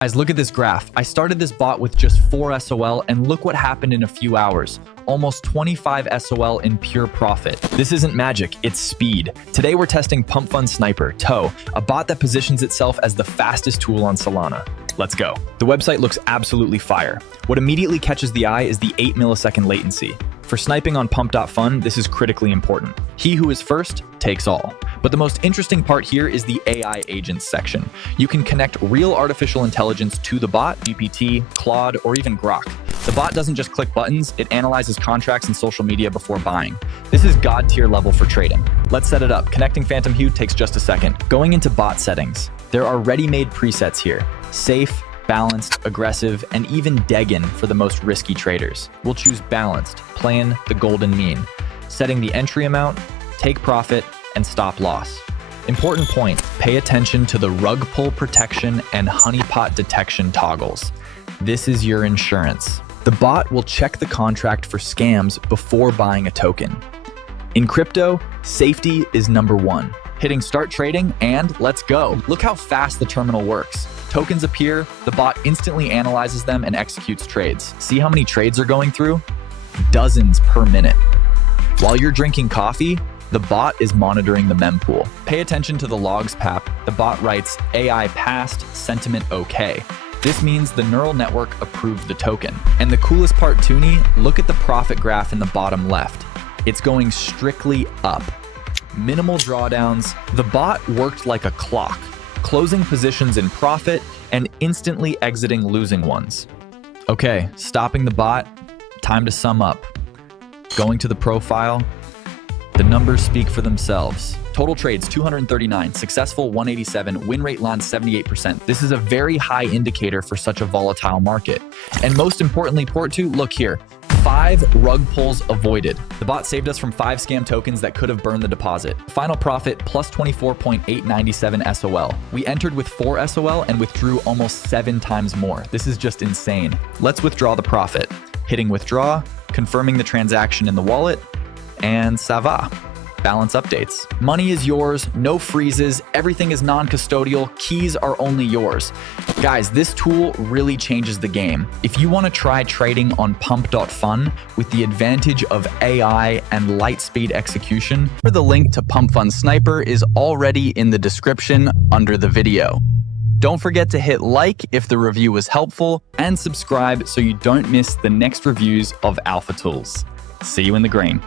Guys, look at this graph. I started this bot with just 4 SOL and look what happened in a few hours. Almost 25 SOL in pure profit. This isn't magic, it's speed. Today we're testing Pump Fund Sniper, TOE, a bot that positions itself as the fastest tool on Solana. Let's go. The website looks absolutely fire. What immediately catches the eye is the 8 millisecond latency. For sniping on Pump.Fun, this is critically important. He who is first takes all. But the most interesting part here is the AI agents section. You can connect real artificial intelligence to the bot, GPT, Claude, or even Grok. The bot doesn't just click buttons, it analyzes contracts and social media before buying. This is god tier level for trading. Let's set it up. Connecting Phantom Hue takes just a second. Going into bot settings, there are ready-made presets here. Safe, balanced, aggressive, and even Degen for the most risky traders. We'll choose balanced, playing the golden mean. Setting the entry amount, take profit, and stop loss. Important point, pay attention to the rug pull protection and honeypot detection toggles. This is your insurance. The bot will check the contract for scams before buying a token. In crypto, safety is number one. Hitting start trading and let's go. Look how fast the terminal works. Tokens appear, the bot instantly analyzes them and executes trades. See how many trades are going through? Dozens per minute. While you're drinking coffee, the bot is monitoring the mempool. Pay attention to the logs pap. The bot writes AI passed, sentiment okay. This means the neural network approved the token. And the coolest part, Toonie, look at the profit graph in the bottom left. It's going strictly up. Minimal drawdowns. The bot worked like a clock, closing positions in profit and instantly exiting losing ones. Okay, stopping the bot, time to sum up. Going to the profile, the numbers speak for themselves. Total trades 239, successful 187, win rate lands 78%. This is a very high indicator for such a volatile market. And most importantly, port 2, look here. 5 rug pulls avoided. The bot saved us from 5 scam tokens that could have burned the deposit. Final profit plus 24.897 SOL. We entered with 4 SOL and withdrew almost 7 times more. This is just insane. Let's withdraw the profit. Hitting withdraw, confirming the transaction in the wallet, and ça va. Balance updates. Money is yours, no freezes, everything is non-custodial, keys are only yours. Guys, this tool really changes the game. If you want to try trading on Pump.Fun with the advantage of AI and light speed execution, the link to Pump Fund Sniper is already in the description under the video. Don't forget to hit like if the review was helpful and subscribe so you don't miss the next reviews of Alpha Tools. See you in the green.